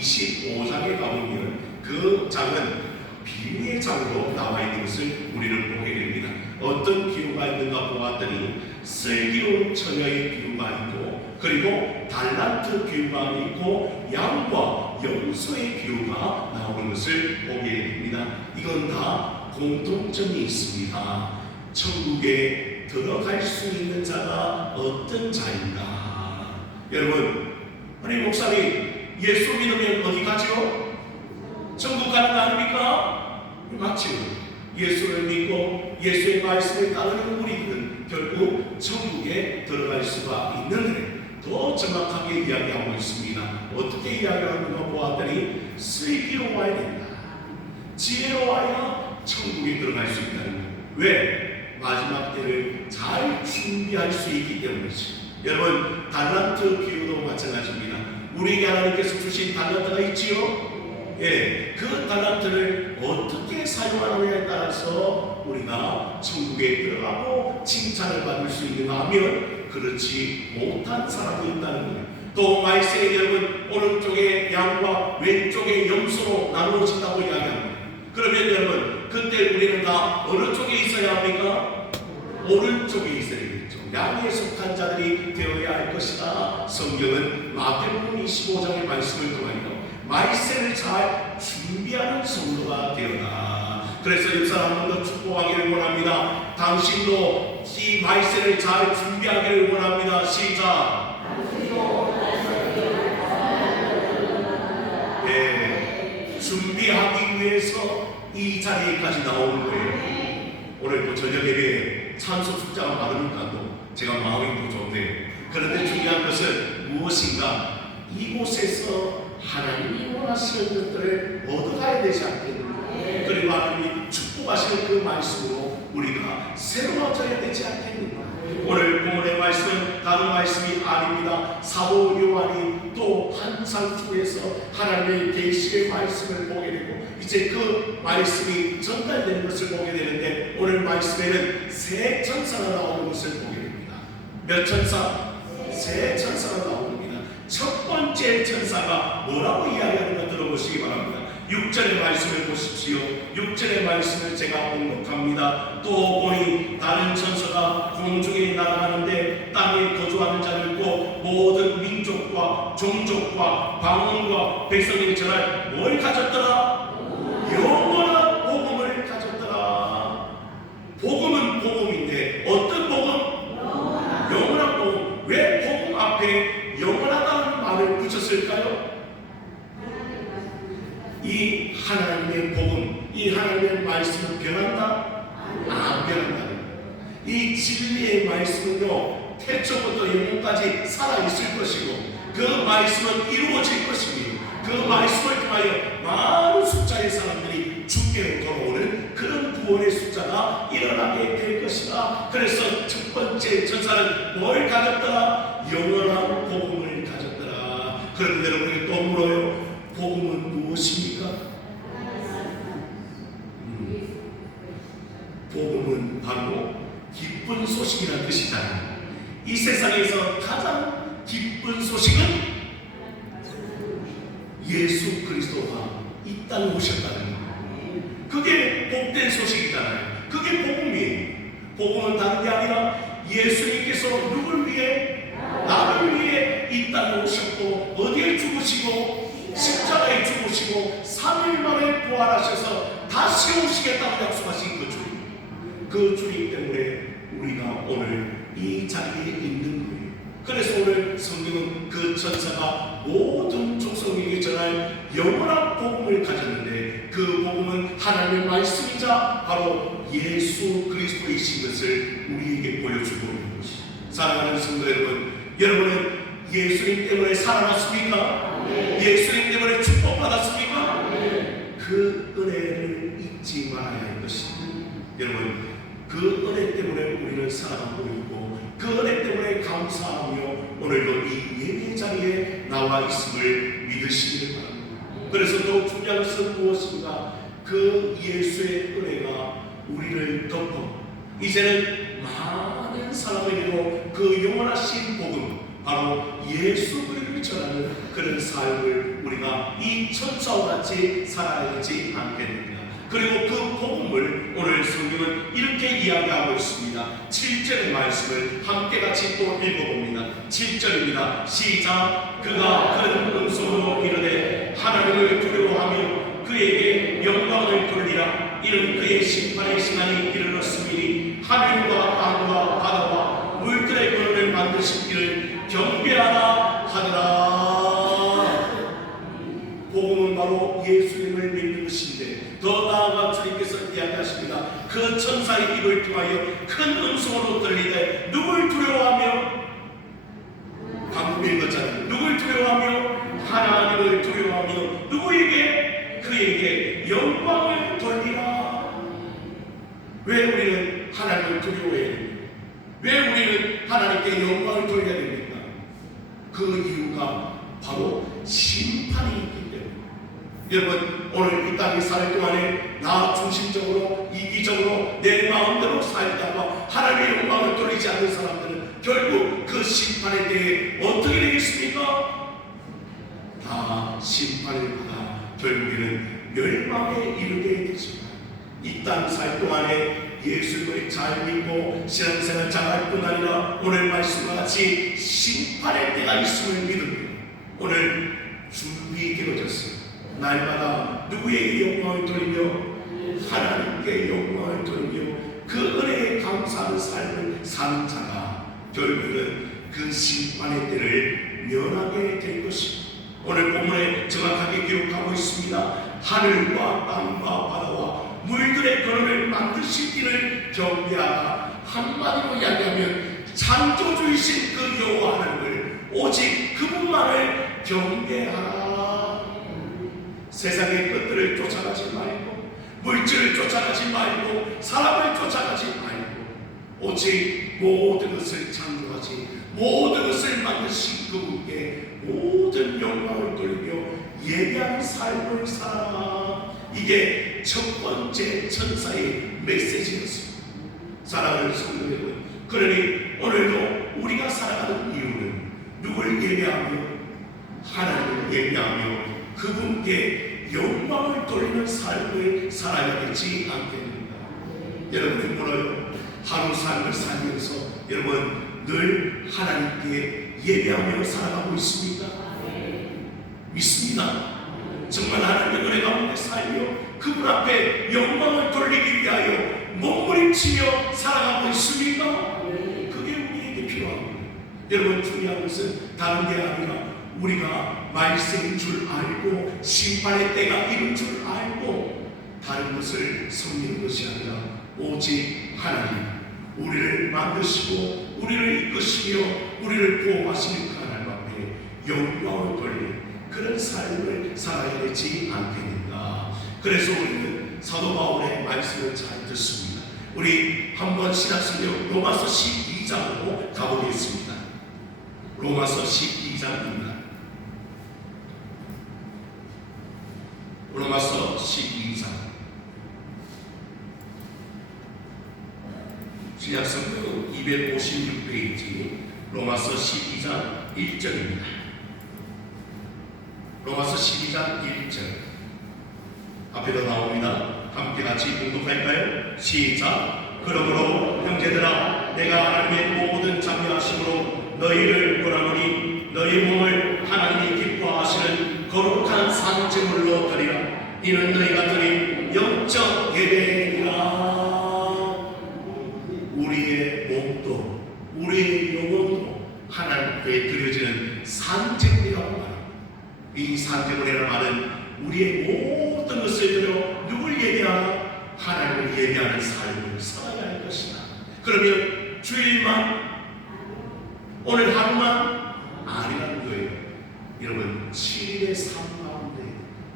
25장에 가보면 그 장은 비유의 장으로 나와 있는 것을 우리는 보게 됩니다. 어떤 비유가 있는가 보았더니 슬기로운 처녀의 비유가 있고, 그리고 달란트 비유가 있고, 양과 염소의 비유가 나오는 것을 보게 됩니다. 이건 다 공통점이 있습니다. 천국에 들어갈 수 있는 자가 어떤 자인가? 여러분, 아니 목사님, 예수 믿으면 어디 가죠? 천국 가는 거 아닙니까? 맞지요. 예수를 믿고 예수의 말씀을 따르는 우리들은 결국 천국에 들어갈 수가 있는데, 더 정확하게 이야기하고 있습니다. 어떻게 이야기하는가 보았더니 슬기로워야 된다, 지혜로워야 천국에 들어갈 수 있다는 거예요. 왜? 마지막 때를 잘 준비할 수 있기 때문이죠. 여러분, 달란트 비유도 마찬가지입니다. 우리에게 하나님께서 주신 달란트가 있지요. 예, 그 달란트를 어떻게 사용하느냐에 따라서 우리가 천국에 들어가고 칭찬을 받을 수 있는가 하면, 그렇지 못한 사람이 있다는 거예요. 또 말세에 여러분, 오른쪽에 양과 왼쪽에 염소로 나누어진다고 이야기합니다. 그러면 여러분, 그때 우리는 다 어느 쪽에 있어야 합니까? 오른쪽에 있어야 되겠죠. 양에 속한 자들이 되어야 할 것이다. 성경은 마태복음 25장의 말씀을 통하여 말세를 잘 준비하는 성도가 되어라. 그래서 옆 사람 한 번 더 축복하기를 원합니다. 당신도 이 말세를 잘 준비하기를 원합니다. 시작. 네, 준비하기 위해서 이 자리에까지 나오는 거예요. 오늘 또 저녁 예배에 찬송 숫자가 많으니까 또 제가 마음이 또 좋네요. 그런데 중요한 것은 무엇인가? 이곳에서 하나님이 원하시는 것들을 얻어가야 되지 않겠는가? 그리고 하나님이 축복하시는 그 말씀으로 우리가 새로워져야 되지 않겠는가? 오늘 본문의 말씀은 다른 말씀이 아닙니다. 사도 요한이 또 환상 중에서 하나님의 계시의 말씀을 보게 되고, 이제 그 말씀이 전달되는 것을 보게 되는데, 오늘 말씀에는 새 천사가 나오는 것을 보게 됩니다. 몇 천사? 새 천사가 나옵니다. 첫 번째 천사가 뭐라고 이야기하는가 들어보시기 바랍니다. 6절의 말씀을 보십시오. 6절의 말씀을 제가 봉독합니다. 또 보니 다른 천사가 공중에 날아가는데 땅에 거주하는 자를 고 모든 민족과 종족과 방언과 백성에게 전할 뭘 가졌더라? 영원한 복음을 가졌더라. 복음은 복음인데 어떤 복음? 영원한 복음. 왜 복음 앞에 영원하다는 말을 붙였을까요? 이 하나님의 복음, 이 하나님의 말씀은 변한다? 안 변한다. 이 진리의 말씀은요, 태초부터 영원까지 살아있을 것이고, 그 말씀은 이루어질 것이며, 그 말씀을 통하여 많은 숫자의 사람들이 주께로 돌아오는 그런 구원의 숫자가 일어나게 될 것이다. 그래서 첫 번째 천사는 뭘 가졌더라? 영원한 복음을 가졌더라. 그런데 여러분이 또 물어요. 복음은 무엇입니까? 복음은 바로 기쁜 소식이라는 뜻이잖아요. 이 세상에서 가장 기쁜 소식은 예수 그리스도가 이 땅에 오셨다는 거예요. 그게 복된 소식이잖아요. 그게 복음이에요. 복음은 다른 게 아니라 예수님께서 누굴 위해? 나를 위해 이 땅에 오셨고, 어디에 죽으시고 십자가에 죽으시고 3일 만에 부활하셔서 다시 오시겠다고 약속하신 그 주님, 그 주님 때문에 우리가 오늘 이 자리에 있는 거예요. 그래서 오늘 성경은 그 천사가 모든 족속에게 전할 영원한 복음을 가졌는데, 그 복음은 하나님의 말씀이자 바로 예수 그리스도이신 것을 우리에게 보여주고 있는 것이죠. 사랑하는 성도 여러분, 여러분은 예수님 때문에 살아났습니까? 예수님 때문에 축복받았습니까? 그 은혜를 잊지 말아야 할 것입니다. 여러분, 그 은혜 때문에 우리는 살아가고 있고, 그 은혜 때문에 감사하며 오늘도 이 예배 자리에 나와 있음을 믿으시기를 바랍니다. 그래서 더 중요한 것은 무엇인가? 그 예수의 은혜가 우리를 덮어 이제는 많은 사람에게로 그 영원하신 복음, 바로 예수 그리스도를 전하는 그런 삶을 우리가 이 천사와 같이 살아야 되지 않겠느냐. 그리고 그 복음을 오늘 성경은 이렇게 이야기하고 있습니다. 7절의 말씀을 함께 같이 또 읽어봅니다. 7절입니다. 시작. 그가 큰 음성으로 이르되 하나님을 두려워하며 그에게 영광을 돌리라. 이는 그의 심판의 시간이 이르렀으니 하늘과 땅과 바다와 물들의 근원을 만드신 이를 경배하라 하더라. 복음은 바로 예수님을 믿는 것인데, 더 나아가 주님께서 이야기하십니다. 그 천사의 입을 통하여 큰 음성으로 들리되 누굴 두려워하며, 방금 읽었잖아요. 누굴 두려워하며? 하나님을 두려워하며 누구에게? 그에게 영광을 돌리라. 왜 우리는 하나님을 두려워해야 됩니까? 왜 우리는 하나님께 영광을 돌려야 됩니까? 그 이유가 바로 심판이 있기 때문에. 여러분, 오늘 이 땅에 살 동안에 나 중심적으로 이기적으로 내 마음대로 살다가 하나님의 영광을 돌리지 않는 사람들은 결국 그 심판에 대해 어떻게 되겠습니까? 다 심판을 받아 결국에는 멸망에 이르게 되지만, 이 땅 살 동안에 예수님을 잘 믿고 신앙생활 잘할 뿐 아니라 오늘 말씀과 같이 심판의 때가 있음을 믿으며 오늘 준비되어졌어요. 날마다 누구에게 영광을 돌리며? 하나님께 영광을 돌리며 그 은혜에 감사하는 삶을 사는 자가 결국은 그 심판의 때를 면하게 될 것입니다. 오늘 본문에 정확하게 기록하고 있습니다. 하늘과 땅과 바다와 물들의 근원을 만드신 이를 경배하라. 한마디로 이야기하면 창조주이신 그 여호와 하나님을, 오직 그분만을 경배하라. 세상의 것들을 쫓아가지 말고, 물질을 쫓아가지 말고, 사람을 쫓아가지 말고, 오직 모든 것을 창조하지, 모든 것을 만드신 그분께 모든 영광을 돌리며 예배하는 삶을 살아라. 이게 첫 번째 천사의 메시지였습니다. 사랑하는 성도 여러분, 그러니 오늘도 우리가 살아가는 이유는 누굴 예배하며? 하나님을 예배하며 그분께 영광을 돌리는 삶을 살아야 되지 않겠는가. 여러분이 물어요. 하루 삶을 살면서 여러분 늘 하나님께 예배하며 살아가고 있습니까? 믿습니다. 정말 하나님의 은혜 가운데 살며 그분 앞에 영광을 돌리기 위하여 몸부림치며 살아가고 있습니까? 그게 우리에게 필요합니다. 여러분, 중요한 것은 다른 게 아니라 우리가 말씀인 줄 알고 심판의 때가 이른 줄 알고 다른 것을 섬기는 것이 아니라 오직 하나님, 우리를 만드시고 우리를 이끄시며 우리를 보호하시는 그 하나님 앞에 영광을 돌리는 그런 삶을 살아야 되지 않겠는가. 그래서 우리는 사도 바울의 말씀을 잘 듣습니다. 우리 한번 신학성경 로마서 12장으로 가보겠습니다. 로마서 12장입니다. 로마서 12장. 신약성경 256페이지 로마서 12장 1절입니다. 로마서 12장 1절 앞에도 나옵니다. 함께 같이 공독할까요? 시작. 그러므로 형제들아, 내가 하나님의 모든 자비하심으로 너희를 권하노니 너희 몸을 하나님이 기뻐하시는 거룩한 산제물로 드리라. 이는 너희가 드린 영적 예배니라. 우리의 몸도 우리의 영혼도 하나님께 드려지는 산제물이라고 말합니다. 이 산제물이라는 말은 우리의 모든 것을 들여 누굴 예배하라? 하나님을 예배하는 삶을 살아야 할 것이다. 그러면 주일만, 오늘 하루만 아니라는 거예요. 여러분, 7일의 삶 가운데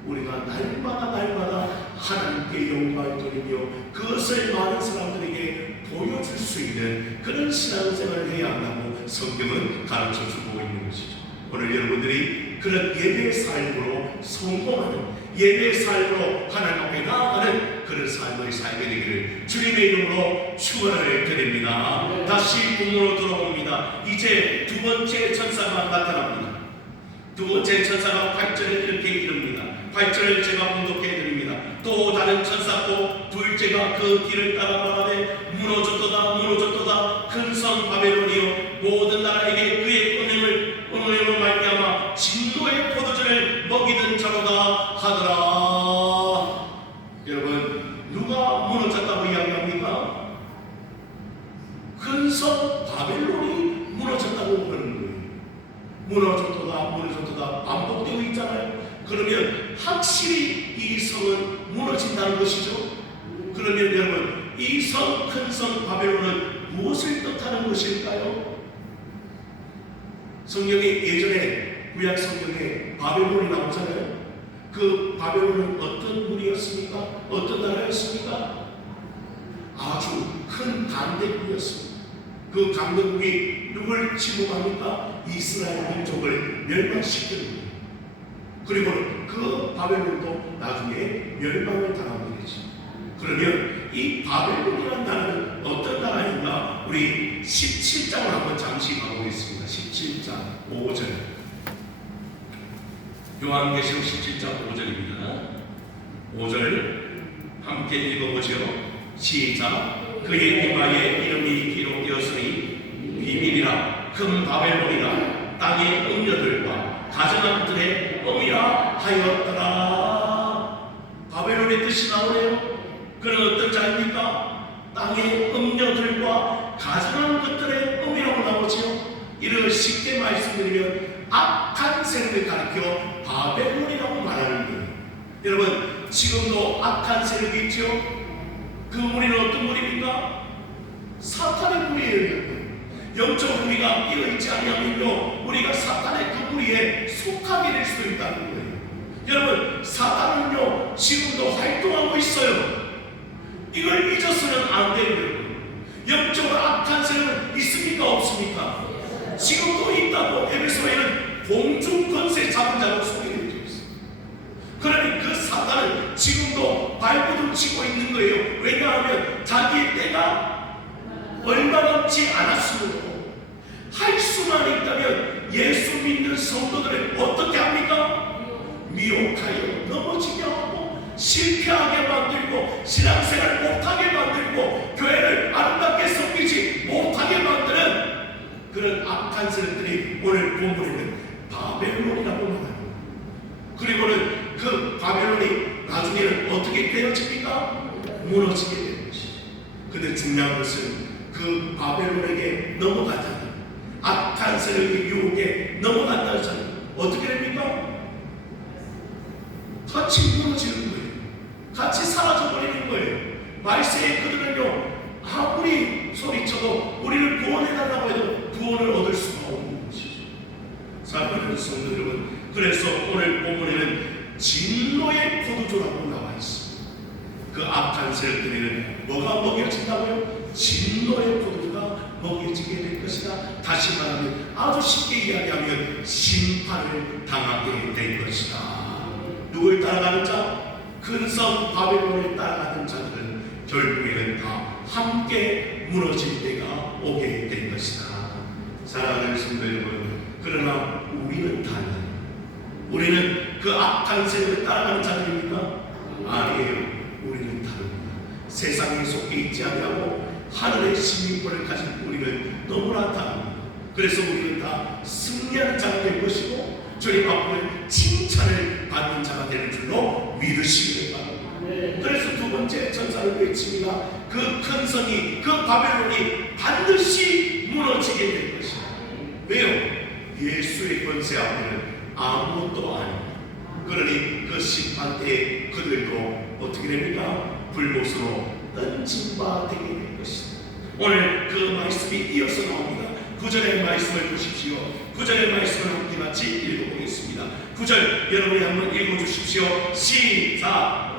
우리가 날마다 하나님께 영광을 돌리며 그것을 많은 사람들에게 보여줄 수 있는 그런 신앙생활을 해야 한다고 성경은 가르쳐주고 있는 것이죠. 오늘 여러분들이 그런 예배의 삶으로 성공하는, 예배의 삶으로 하나님 앞에 나아가는 그런 삶을 살게 되기를 주님의 이름으로 축원을 드립니다. 다시 본문으로 돌아옵니다. 이제 두 번째 천사가 나타납니다. 두 번째 천사가 8절에 이렇게 이릅니다. 8절을 제가 봉독해 드립니다. 또 다른 천사고 둘째가 그 길을 따라 말하되 무너졌도다 무너졌도다 큰 성 바벨론이요 모든 나라에게 그의 은행으로 말미암아 진노의 포도주를 먹이던 자로다 하더라. 여러분, 누가 무너졌다고 이야기합니까? 큰 성 바벨론이 무너졌다고 그러는 거예요. 무너졌도다 무너졌도다 반복되고 있잖아요. 그러면 확실히 이 성은 무너진다는 것이죠. 그러면 여러분, 이 성, 큰 성 바벨론은 무엇을 뜻하는 것일까요? 성경에 예전에 구약 성경에 바벨론이 나오잖아요. 그 바벨론은 어떤 무리였습니까? 어떤 나라였습니까? 아주 큰 강대국이었습니다. 그 강대국이 누굴 침공합니까? 이스라엘 민족을 멸망시키는 거예요. 그리고 그 바벨론도 나중에 멸망을 당하게 되죠. 그러면 이 바벨론이라는 나라는 어떤 나라인가? 우리 17장을 한번 잠시 가보겠습니다. 17장 5절. 요한계시록 17장 5절입니다. 5절 함께 읽어보죠. 시작. 그의 이마에 이름이 기록되었으니 비밀이라 큰 바벨론이라 땅의 음녀들과 가증함들의 음이라 하였더라. 바벨론의 뜻이 나오네요. 그는 어떤 자입니까? 땅의 음녀들과 가증한 것들의 음이라고 나오죠. 이를 쉽게 말씀드리면 악한 세력을 가리켜 바벨론이라고 말하는 거예요. 여러분, 지금도 악한 세력이 있죠. 그 무리는 어떤 무리입니까? 사탄의 무리예요. 영적 무리가 이어있지 아니하면요, 우리가 사탄의 그 무리에 속하게 될 수 있다는 거예요. 여러분, 사탄은요 지금도 활동하고 있어요. 이걸 잊어서는 안 돼요. 영적으로 악한 세력은 있습니까? 없습니까? 지금도 있다고 에베소에는 공중 권세 잡은 자로 소개되어 있습니다. 그러니 그 사탄은 지금도 발버둥치고 있는 거예요. 왜냐하면 자기의 때가 얼마 남지 않았으므로. 할 수만 있다면 예수 믿는 성도들을 어떻게 합니까? 미혹하여 넘어지게 하고 실패하게 만들고 신앙생활 못하게 만들고 교회를 아름답게 섬기지 못하게 만드는 그런 악한 세력들이 오늘 본문에는 바벨론이라고 말합니다. 그리고는 그 바벨론이 나중에는 어떻게 되어집니까? 무너지게 되는 것이죠. 근데 중요한 것은 그 바벨론에게 넘어가잖아요. 악한 세력의 유혹에 넘어간다는 사람 어떻게 됩니까? 같이 무너지는 거예요. 같이 사라져버리는 거예요. 말세에 그들은요 아무리 소리쳐도 우리를 구원해달라고 해도 구원을 얻을 수가 없는 것이죠. 사랑하는 성도 여러분, 그래서 오늘 본문에는 진노의 포도주라고 나와 있습니다. 그 악한 세력들에는 뭐가 먹여진다고요? 진노의 포도주가 먹여지게 될 것이다. 다시 말하면 아주 쉽게 이야기하면 심판을 당하게 될 것이다. 누굴 따라가는 자? 큰 성 바벨론을 따라가는 자들은 결국에는 다 함께 무너질 때가 오게 될 것이다. 사랑하는 성도 여러분, 그러나 우리는 달라요. 우리는 그 악한 세력을 따라가는 자들입니까? 아니에요. 우리는 다릅니다. 세상에 속해 있지 아니하고 하늘의 시민권을 가진 우리는 너무나 다릅니다. 그래서 우리는 다 승리하는 자가 될 것이고 주님 앞에 칭찬을 받는 자가 되는 줄로 믿으시기 바랍니다. 그래서 두 번째 천사를 외칩니다. 그 큰 성이, 그 바벨론이 반드시 무너지게 될 것이다. 왜요? 예수의 권세 앞에는 아무것도 아닙니다. 그러니 그 심판 때에 그들도 어떻게 됩니까? 불못으로 던진 바 되게 될 것이다. 오늘 그 말씀이 이어서 나옵니다. 9절의 말씀을 보십시오. 9절의 말씀을 함께 같이 읽어보겠습니다. 9절 여러분이 한번 읽어주십시오. 시작.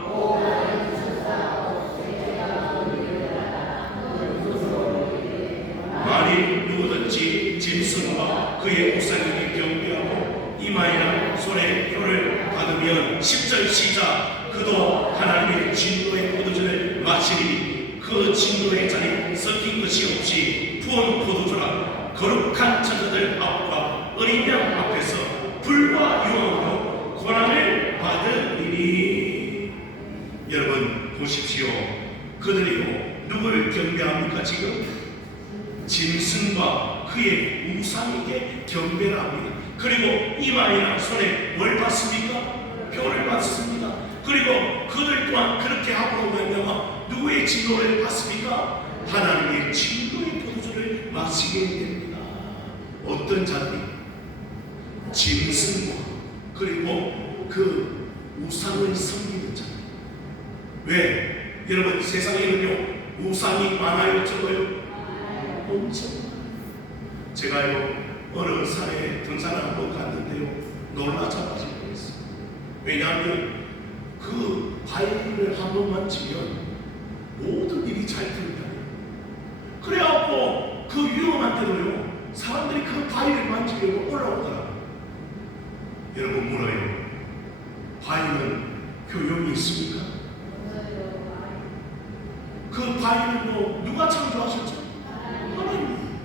만일 누구든지 짐승과 그의 우상에게 경배하고 이마에나 손에 표를 받으면 10절 시작. 그도 하나님의 진노의 포도주를 마시리. 그 진노의 잔이 섞인 것이 없이 부은 포도주라. 거룩한 천사들 앞과 어린 양 앞에서 불과 하나님이. 여러분 보십시오. 그들이요 누구를 경배합니까? 지금 짐승과 그의 우상에게 경배를 합니다. 그리고 이마에나 손에 뭘 받습니까? 표를 받습니다. 그리고 그들 또한 그렇게 함으로 말미암아 누구의 진노를 받습니까? 하나님의 진노의 포도주를 마시게 됩니다. 어떤 자들이? 짐승과 그리고 그 우상을 섬기는 자들. 왜? 여러분 세상에는요 우상이 많아요 적어요? 엄청. 제가요 어느 산에 등산을 한번 갔는데요 놀라 자빠질 뻔했어요. 왜냐하면 그 바위를 한 번만 치면 모든 일이 잘 풀린다고요. 그래갖고 그 위험한데도요 사람들이 그 바위를 만지려고 올라오더라고요. 여러분 물어요. 바위는 교용이 있습니까? 그 바위는 뭐 누가 창조하셨죠? 하나님.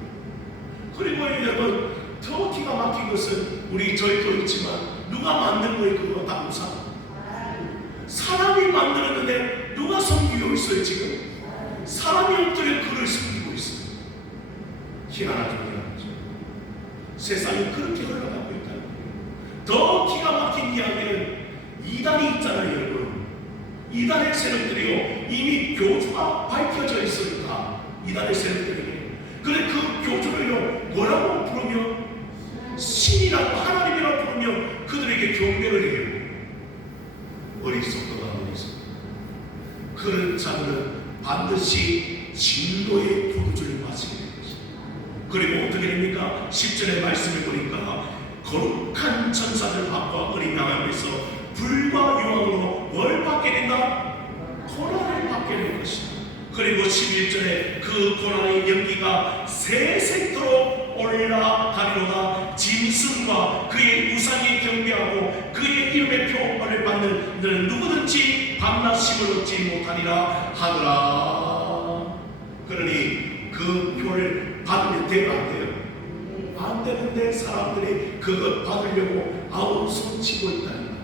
그리고 여러분 더 기가 막힌 것은 우리 저희도 있지만 누가 만든 거예요? 그거 다 우상. 사람이 만들었는데 누가 섬기고 있어요 지금? 사람이 엎드려 그를 섬기고 있어요. 희한하죠, 희한하죠. 세상이 그렇게 흘러가고 있다는 거예요. 더 기가 막힌 이야기는 이단이 있잖아요, 여러분. 이단의 세력들이요 이미 교주가 밝혀져 있으니까 이단의 세력들이. 그래 그 교주를요 뭐라고 부르며? 신이라고 하나님이라고 부르며 그들에게 경배를 해요. 어리석도다 어리석도. 그런 자들은 반드시 진노의 포도주를 마시게 될 것입니다. 그리고 어떻게 됩니까? 10절의 말씀을 보니까 거룩한 천사들 앞과 어린 양 앞에서 불과 유황으로 뭘 받게 된다? 고난을 받게 될 것입니다. 그리고 11절에 그 고난의 연기가 세세토록 올라가리로다. 짐승과 그의 우상에 경배하고 그의 이름의 표를 받는 너는 누구든지 밤낮 쉼을 얻지 못하리라 하더라. 그러니 그 표를 받으면 돼요 안 돼요? 안 되는데 사람들이 그것 받으려고 아우 손치고 있다는 거예요.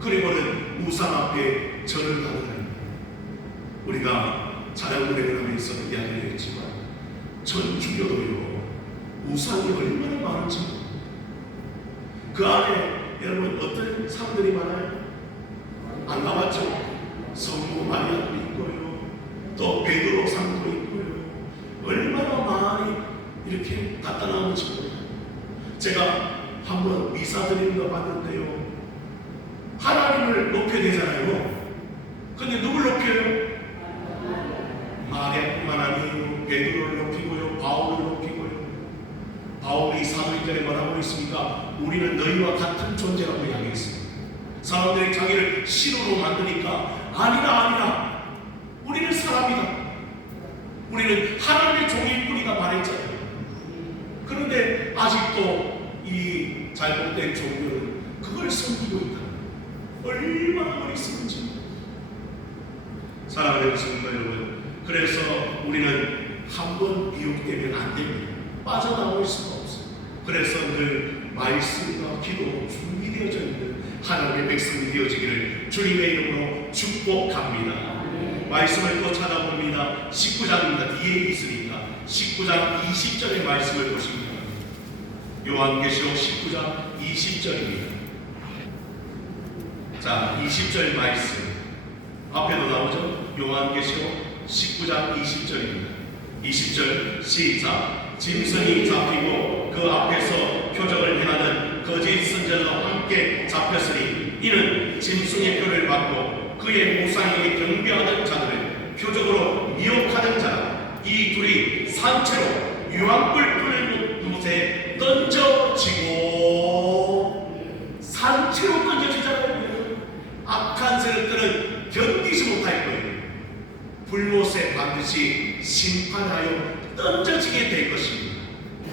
그리고는 우상 앞에 절을 하더라는 거예요. 우리가 자연운행을 하면서 이야기를 했지만 전주교도요 우상이 얼마나 많은지. 그 안에 여러분 어떤 사람들이 많아요? 안 나왔죠? 성모 마리아도 있고요 또 베드로 상도 있고요 얼마나 많이 이렇게 갖다 나오는지 몰라요. 제가 한번 미사 드리는 거 봤는데요 하나님을 높여야 되잖아요. 근데 누굴 높여요? 마리아뿐만 아니에요. 베드로를 높이고요 바울을 높이고요. 바울이 사도행전에 뭐라고 했습니까? 우리는 너희와 같은 존재라고 이야기했습니다. 사람들이 자기를 신으로 만드니까 아니라 우리는 사람이다. 우리는 하나님의 종일 뿐이다 말했잖아요. 그런데 아직도 이 잘못된 종교는 그걸 섬기고 있다. 얼마나 어리석은지. 사랑하는 성도 여러분, 그래서 우리는 한번 미혹되면 안 됩니다. 빠져나올 수가 없어요. 그래서 늘 말씀과 기도 준비되어져 있는 하나님의 백성이 되어지기를 주님의 이름으로 축복합니다. 말씀을 또 찾아봅니다. 19장입니다. 뒤에 있으니까 19장 20절의 말씀을 보십니다. 요한계시록 19장 20절입니다. 자, 20절 말씀 앞에도 나오죠? 요한계시록 19장 20절입니다. 20절 시작. 짐승이 잡히고 그 앞에서 표적을 행하는 거짓 선지자와 함께 잡혔으니 이는 짐승의 표를 받고 그의 우상에게 경배하는 자들을 표적으로 미혹하는 자라. 이 둘이 산채로 유황불 뿜는 곳에 던져지고 산채로 던져지잖아요. 악한 세력들은 견디지 못할 거예요. 불못에 반드시 심판하여 던져지게 될 것입니다.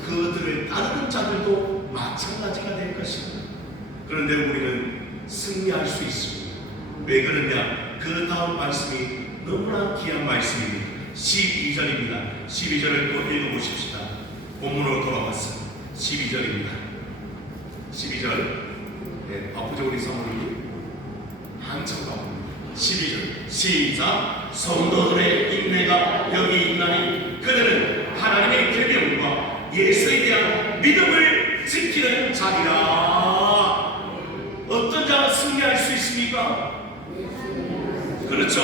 그들을 따르는 자들도 마찬가지가 될 것입니다. 그런데 우리는 승리할 수 있습니다. 왜 그러냐? 그 다음 말씀이 너무나 귀한 말씀입니다. 12절입니다. 12절을 또 읽어보십시다. 본문으로 돌아왔습니다. 12절입니다. 12절. 네, 바쁘죠 우리 사모님? 한참 12절 시작. 성도들의 인내가 여기 있나니 그들은 하나님의 계명과 예수에 대한 믿음을 지키는 자리라. 어떤 자가 승리할 수 있습니까? 그렇죠.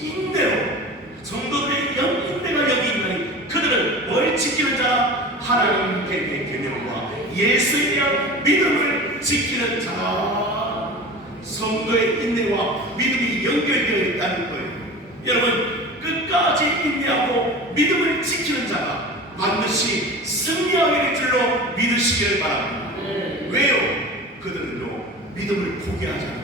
인내로. 성도들의 인내가 여기 있나니 그들은 뭘 지키는 자? 하나님의 계명과 예수에 대한 믿음을 지키는 자라. 성도의 인내와 믿음이 연결되어 있다는 거예요. 여러분, 끝까지 인내하고 믿음을 지키는 자가 반드시 승리하게 될 줄로 믿으시기를 바랍니다. 왜요? 그들은요, 믿음을 포기하지 않아요.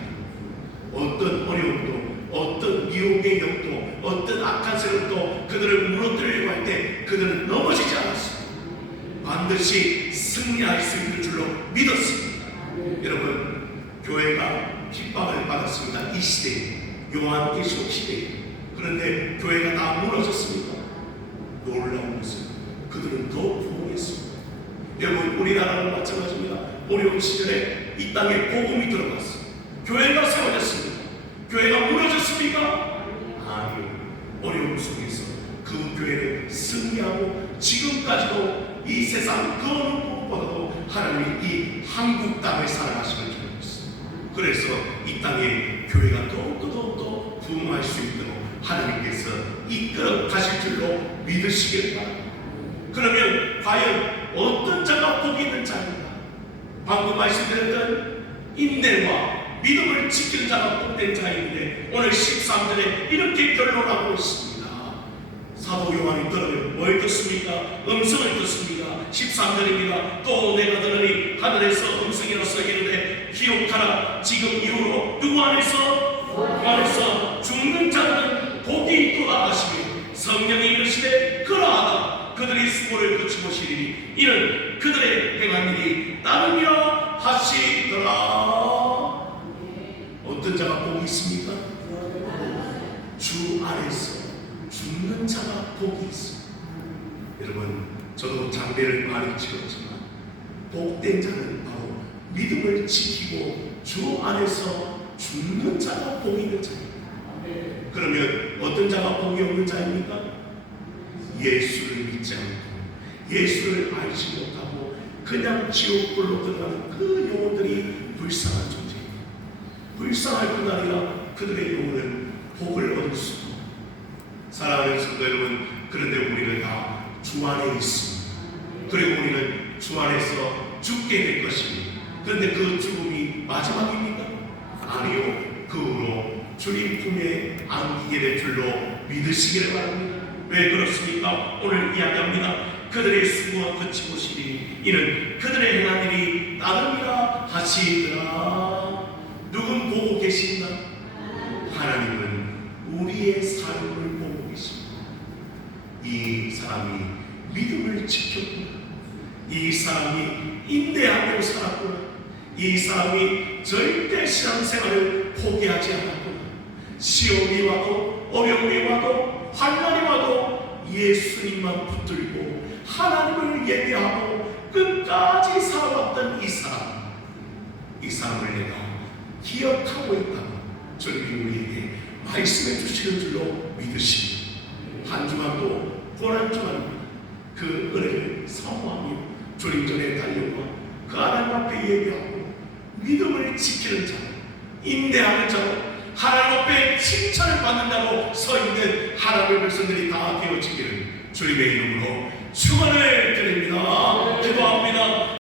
어떤 어려움도, 어떤 미혹의 영도, 어떤 악한 세력도 그들을 무너뜨리려고 할 때 그들은 넘어지지 않았어요. 반드시 승리할 수 있는 줄로 믿었습니다. 여러분, 교회가 핍박을 받았습니다. 이 시대에, 요한계시록 시대에. 그런데 교회가 다 무너졌습니다. 놀라운 것은 그들은 더 부흥했습니다. 여러분, 우리나라는 마찬가지입니다. 어려운 시절에 이 땅에 복음이 들어갔어요. 교회가 세워졌습니다. 교회가 무너졌습니까? 아니요. 어려움 속에서 그 교회를 승리하고 지금까지도 이 세상 그 어느 무엇보다도 하나님이 이 한국 땅을 사랑하시는 줄로 믿습니다. 그래서 이 땅에 교회가 더욱더 부흥할 수 있도록 하나님께서 이끌어 가실 줄로 믿으시길 바랍니다. 그러면 과연 어떤 자가 복이 있는 자인가? 방금 말씀드렸던 인내와 믿음을 지키는 자가 복된 자인데 오늘 13절에 이렇게 결론하고 있습니다. 사도 요한이 들으면 뭘 듣습니까? 음성을 듣습니다. 13절입니다. 또 내가 들으니 하늘에서 음성이로서 이르되 기억하라. 지금 이후로 누구 안에서 죽는 자들은 복이 있도다 하시며 성령이 이르시되 그러하다. 그들이 수고를 그치고시리니 이는 그들의 행한 일이 따름이라 하시더라. 어떤 자가 복이 있습니까? 주 안에서 죽는 자가 복이 있습니다. 여러분, 저도 장례를 많이 치렀지만 복된 자는 바로 믿음을 지키고 주 안에서 죽는 자가 복이 있는 자입니다. 그러면 어떤 자가 복이 없는 자입니까? 예수를 믿지 않고 예수를 알지 못하고 그냥 지옥불로 들어가는 그 영혼들이 불쌍한 존재입니다. 불쌍할 뿐 아니라 그들의 영혼은 복을 얻을 수 없습니다. 사랑하는 성도 여러분, 그런데 우리는 다 주 안에 있습니다. 그리고 우리는 주 안에서 죽게 될 것입니다. 그런데 그 죽음이 마지막입니까? 아니요. 그 후로 주님 품에 안기게 될 줄로 믿으시기를 바랍니다. 왜 그렇습니까? 오늘 이야기합니다. 그들의 수고가 그치고시니 이는 그들의 행한 일이 나름이라 하시더라. 누군 보고 계신가? 하나님은 우리의 삶을 보고 계십니다. 이 사람이 믿음을 지켰구나. 이 사람이 인내하고 살았구나. 이 사람이 절대 신앙생활을 포기하지 않았구나. 시험이 와도 어려움이 와도 환난이 와도 예수님만 붙들고 하나님을 예배하고 끝까지 살아왔던 이 사람을 내가 기억하고 있다고 주님이 우리에게 말씀해 주시는 줄로 믿으십니다. 한 주간도 고난 주간 그 은혜를 사모하며 주님 전에 달려가 그 하나님 앞에 예배하고 믿음을 지키는 자, 인내하는 자로 하나님 앞에 칭찬을 받는다고 서 있는 하나님의 백성들이 다 되어지기를 주님의 이름으로 축원을